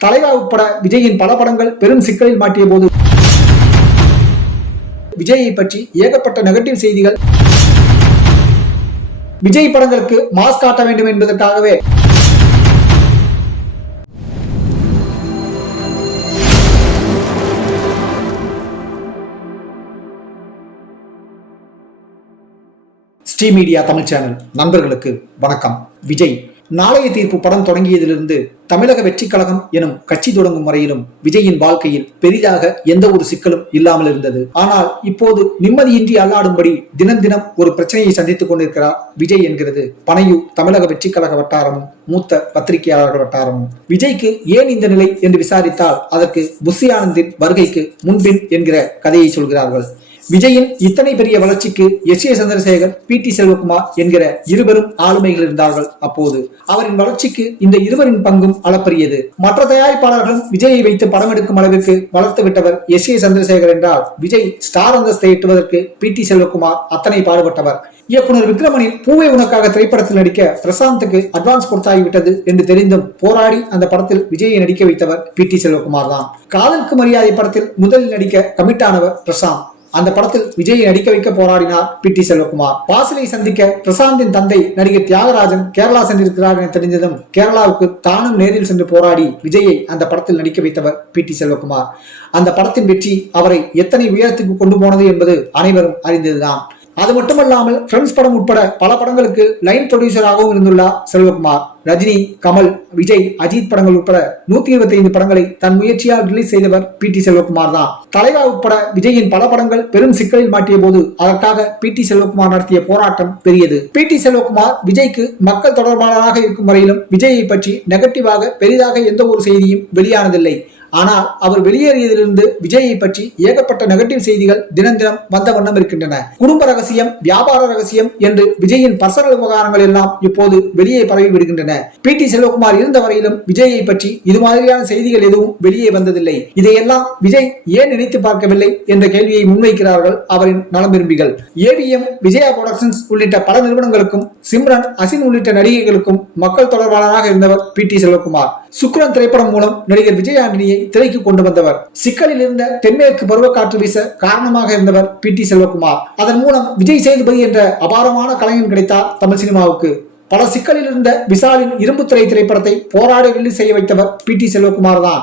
தலைவா உட்பட விஜயின் பல படங்கள் பெரும் சிக்கலில் மாட்டிய போது விஜயை பற்றி ஏகப்பட்ட நெகட்டிவ் செய்திகள் விஜய் படங்களுக்கு மாஸ் காட்ட வேண்டும் என்பதற்காகவே ஸ்ரீ மீடியா தமிழ் சேனல் நண்பர்களுக்கு வணக்கம். விஜய் நாளைய தீர்ப்பு படம் தொடங்கியதிலிருந்து தமிழக வெற்றிக் கழகம் எனும் கட்சி தொடங்கும் வரையிலும் விஜயின் வாழ்க்கையில் பெரிதாக எந்த ஒரு சிக்கலும் இல்லாமல் இருந்தது. ஆனால் இப்போது நிம்மதியின்றி அல்லாடும்படி தினம் தினம் ஒரு பிரச்சனையை சந்தித்துக் கொண்டிருக்கிறார் விஜய் என்கிறது. பனையூர் தமிழக வெற்றிக் கழக வட்டாரமும் மூத்த பத்திரிகையாளர்கள் வட்டாரமும். விஜய்க்கு ஏன் இந்த நிலை என்று விசாரித்தால் அதற்கு புஷி ஆனந்தின் வருகைக்கு முன்பின் என்கிற கதையை சொல்கிறார்கள். விஜயின் இத்தனை பெரிய வளர்ச்சிக்கு S A Chandrasekhar P T Selvakumar என்கிற இருவரும் ஆளுமைகள் இருந்தார்கள் அப்போது. அவரின் வளர்ச்சிக்கு இந்த இருவரின் பங்கும் அளப்பரியது. மற்ற தயாரிப்பாளர்களும் விஜயை வைத்து படம் எடுக்கும் அளவிற்கு வளர்த்து விட்டவர் எஸ் ஏ சந்திரசேகர் என்றால் விஜய் ஸ்டார் அந்தஸ்தை எட்டுவதற்கு பி டி செல்வகுமார் அத்தனை பாடுபட்டவர். இயக்குனர் விக்ரமனின் பூவை உனக்காக திரைப்படத்தில் நடிக்க பிரசாந்துக்கு அட்வான்ஸ் கொடுத்தாகிவிட்டது என்று தெரிந்தும் போராடி அந்த படத்தில் விஜயை நடிக்க வைத்தவர் பி டி செல்வகுமார் தான். காதலுக்கு மரியாதை படத்தில் முதலில் நடிக்க கமிட்டானவர் பிரசாந்த். அந்த படத்தில் விஜயை நடிக்க வைக்க போராடினார் பி டி செல்வகுமார். பாசிலை சந்திக்க பிரசாந்தின் தந்தை நடிகர் தியாகராஜன் கேரளா சென்றிருக்கிறார் என தெரிந்ததும் கேரளாவுக்கு தானும் நேரில் சென்று போராடி விஜயை அந்த படத்தில் நடிக்க வைத்தவர் பி டி செல்வகுமார். அந்த படத்தின் வெற்றி அவரை எத்தனை உயரத்துக்கு கொண்டு போனது என்பது அனைவரும் அறிந்ததுதான். அது மட்டுமல்லாமல் ஃப்ரெண்ட்ஸ் படம் உட்பட பல படங்களுக்கு லைன் ப்ரொடியூசராகவும் இருந்துள்ளார் செல்வகுமார். ரஜினி கமல் விஜய் அஜித் படங்கள் உட்பட நூத்தி இருபத்தி ஐந்து படங்களை தன் முயற்சியால் ரிலீஸ் செய்தவர் பி டி செல்வகுமார் தான். தலைவா உட்பட விஜயின் பல படங்கள் பெரும் சிக்கலில் மாட்டிய போது அதற்காக பி டி செல்வகுமார் நடத்திய போராட்டம் பெரியது. பி டி செல்வகுமார் விஜய்க்கு மக்கள் தொடர்பாளராக இருக்கும் வரையிலும் விஜயை பற்றி நெகட்டிவாக பெரிதாக எந்த ஒரு செய்தியும் வெளியானதில்லை. ஆனால் அவர் வெளியேறியதிலிருந்து விஜயை பற்றி ஏகப்பட்ட நெகட்டிவ் செய்திகள் தினம் தினம் வந்த வண்ணம் இருக்கின்றன. குடும்ப ரகசியம் வியாபார ரகசியம் என்று விஜயின் பர்சனல் விவகாரங்கள் எல்லாம் இப்போது வெளியே பரவி விடுகின்றன. பி டி செல்வகுமார் இருந்த வரையிலும் விஜயை பற்றி இது மாதிரியான செய்திகள் எதுவும் வெளியே வந்ததில்லை. இதையெல்லாம் விஜய் ஏன் நினைத்து பார்க்கவில்லை என்ற கேள்வியை முன்வைக்கிறார்கள் அவரின் நலம் விரும்பிகள். ஏவிஎம் விஜயா புரொடக்ஷன்ஸ் உள்ளிட்ட பல நிறுவனங்களுக்கும் சிம்ரன் அசின் உள்ளிட்ட நடிகைகளுக்கும் மக்கள் தொடர்பாளராக இருந்தவர் பி டி செல்வகுமார். சுக்ரன் திரைப்படம் மூலம் நடிகர் விஜய் ஆண்டனியை திரைக்கு கொண்டு வந்தவர். சிக்கலில் இருந்த தென்மேற்கு பருவக்காற்று வீச காரணமாக இருந்தவர் பி டி செல்வகுமார். அதன் மூலம் விஜய் சேதுபதி என்ற அபாரமான கலைஞன் கிடைத்தார் தமிழ் சினிமாவுக்கு. பல சிக்கலில் இருந்த விசாலின் இரும்புத்திரை திரைப்படத்தை போராடி ரிலீஸ் செய்ய வைத்தவர் பி டி செல்வகுமார் தான்.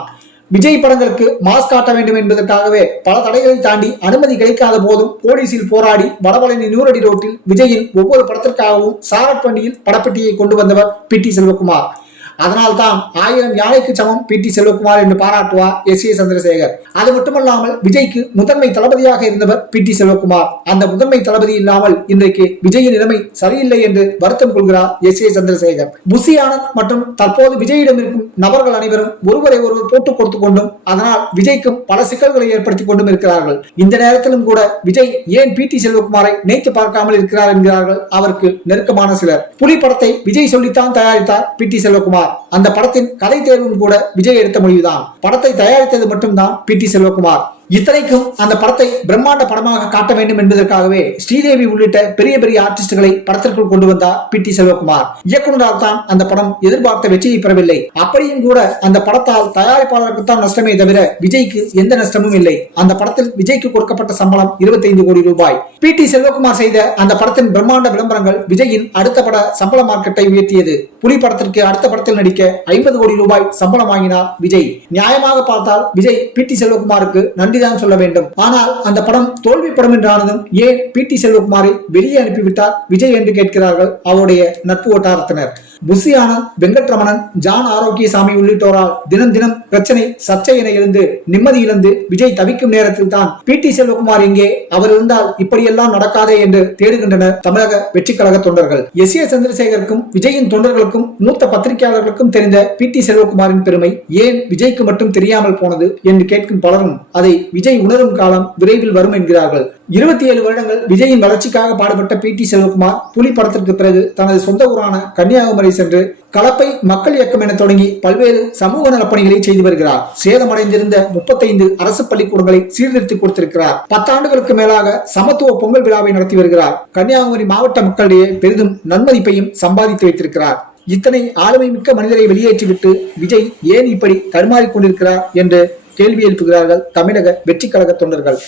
விஜய் படங்களுக்கு மாஸ் காட்ட வேண்டும் என்பதற்காகவே பல தடைகளை தாண்டி அனுமதி கிடைக்காத போதும் போலீசில் போராடி வடபழனி நூறடி ரோட்டில் விஜயின் ஒவ்வொரு படத்திற்காகவும் சாரட் வண்டியில் படப்பெட்டியை கொண்டு வந்தவர் பி டி செல்வகுமார். அதனால்தான் ஆயிரம் யானைக்கு சமம் பி டி செல்வகுமார் என்று பாராட்டுவார் எஸ் ஏ சந்திரசேகர். அது மட்டுமல்லாமல் விஜய்க்கு முதன்மை தளபதியாக இருந்தவர் பி டி செல்வகுமார். அந்த முதன்மை தளபதி இல்லாமல் இன்றைக்கு விஜயின் நிலைமை சரியில்லை என்று வருத்தம் கொள்கிறார் எஸ் ஏ சந்திரசேகர். புசி ஆனந்த் மற்றும் தற்போது விஜயிடம் இருக்கும் நபர்கள் அனைவரும் ஒருவரை ஒருவர் போட்டுக் கொடுத்துக் கொண்டும் அதனால் விஜய்க்கும் பல சிக்கல்களை ஏற்படுத்திக் கொண்டும் இருக்கிறார்கள். இந்த நேரத்திலும் கூட விஜய் ஏன் பி டி செல்வகுமாரை நினைத்து பார்க்காமல் இருக்கிறார் என்கிறார்கள். அவருக்கு நெருக்கமான சிலர். புலி படத்தை விஜய் சொல்லித்தான் தயாரித்தார் பி டி செல்வகுமார். அந்த படத்தின் கதை தேர்வும் கூட விஜய் எடுத்த முடிவுதான். படத்தை தயாரித்தது மட்டும்தான் பி டி செல்வகுமார். இத்தனைக்கும் அந்த படத்தை பிரம்மாண்ட படமாக காட்ட வேண்டும் என்பதற்காகவே ஸ்ரீதேவி உள்ளிட்ட பெரிய பெரிய ஆர்டிஸ்டுகளை படத்திற்குள் கொண்டு வந்தார் பி டி செல்வகுமார். இயக்குநரால் தான் அந்த படம் எதிர்பார்த்த வெற்றியை பெறவில்லை. அப்படியும் கூட அந்த படத்தால் தயாரிப்பாளருக்கு தான் நஷ்டமே தவிர விஜய்க்கு எந்த நஷ்டமும் இல்லை. அந்த படத்தில் விஜய்க்கு கொடுக்கப்பட்ட சம்பளம் 25 கோடி ரூபாய். பி டி செல்வகுமார் செய்த அந்த படத்தின் பிரம்மாண்ட விளம்பரங்கள் விஜயின் அடுத்த பட சம்பள மார்க்கெட்டை உயர்த்தியது. புலி படத்திற்கு அடுத்த படத்தில் நடிக்க ஐம்பது கோடி ரூபாய் சம்பளம் வாங்கினார் விஜய். நியாயமாக பார்த்தால் விஜய் பி டி செல்வகுமாருக்கு நன்றிதான் சொல்ல வேண்டும். ஆனால் அந்த படம் தோல்வி படம் என்றானதும் ஏன் பி டி செல்வகுமாரை வெளியே அனுப்பிவிட்டார்? விஜய் என்று கேட்கிறார்கள் அவருடைய நட்பு வட்டாரத்தினர் புசி ஆனந்த் வெங்கட்ரமணன் ஜான் ஆரோக்கியசாமி உள்ளிட்டோரால் தினம் தினம் பிரச்சனை சர்ச்சை என எழுந்து நிம்மதி இழந்து விஜய் தவிக்கும் நேரத்தில் தான் பி டி செல்வகுமார் எங்கே அவர் இருந்தால் இப்படியெல்லாம் நடக்காதே என்று தேடுகின்றனர் தமிழக வெற்றி கழக தொண்டர்கள். எஸ் ஏ சந்திரசேகருக்கும் விஜயின் தொண்டர்களுக்கும் மூத்த பத்திரிகையாளர்களுக்கும் தெரிந்த பி டி செல்வகுமாரின் பெருமை ஏன் விஜய்க்கு மட்டும் தெரியாமல் போனது என்று கேட்கும் பலரும் அதை விஜய் உணரும் காலம் விரைவில் வரும் என்கிறார்கள். இருபத்தி ஏழு வருடங்கள் விஜயின் வளர்ச்சிக்காக பாடுபட்ட பி டி செல்வகுமார் புலி படத்திற்கு பிறகு தனது சொந்த ஊரான கன்னியாகுமரி சென்று கலப்பை மக்கள் இயக்கம் என தொடங்கி பல்வேறு சமூக நலப்பணிகளை செய்து வருகிறார். சேதமடைந்திருந்த முப்பத்தைந்து அரசு பள்ளிக்கூடங்களை சீர்திருத்தி கொடுத்திருக்கிறார். பத்தாண்டுகளுக்கு மேலாக சமத்துவ பொங்கல் விழாவை நடத்தி வருகிறார். கன்னியாகுமரி மாவட்ட மக்களிடையே பெரிதும் நன்மதிப்பையும் சம்பாதித்து வைத்திருக்கிறார். இத்தனை ஆளுமை மிக்க மனிதரை வெளியேற்றிவிட்டு விஜய் ஏன் இப்படி தடுமாறிக் கொண்டிருக்கிறார் என்று கேள்வி எழுப்புகிறார்கள் தமிழக வெற்றி கழக தொண்டர்கள்.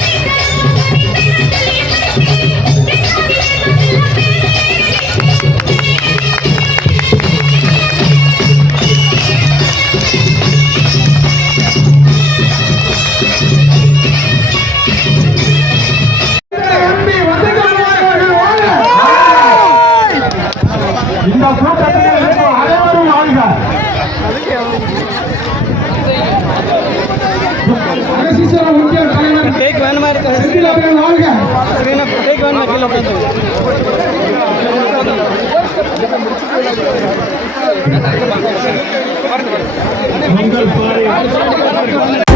Thank you. ಟೇಕ್ ವ್ಯಾನ್ ಮಾಡಿ ಟೇಕ್ ವ್ಯಾನ್ ಮಾಡಿ ಲೋಕಲ್ ಮಂಗಲ್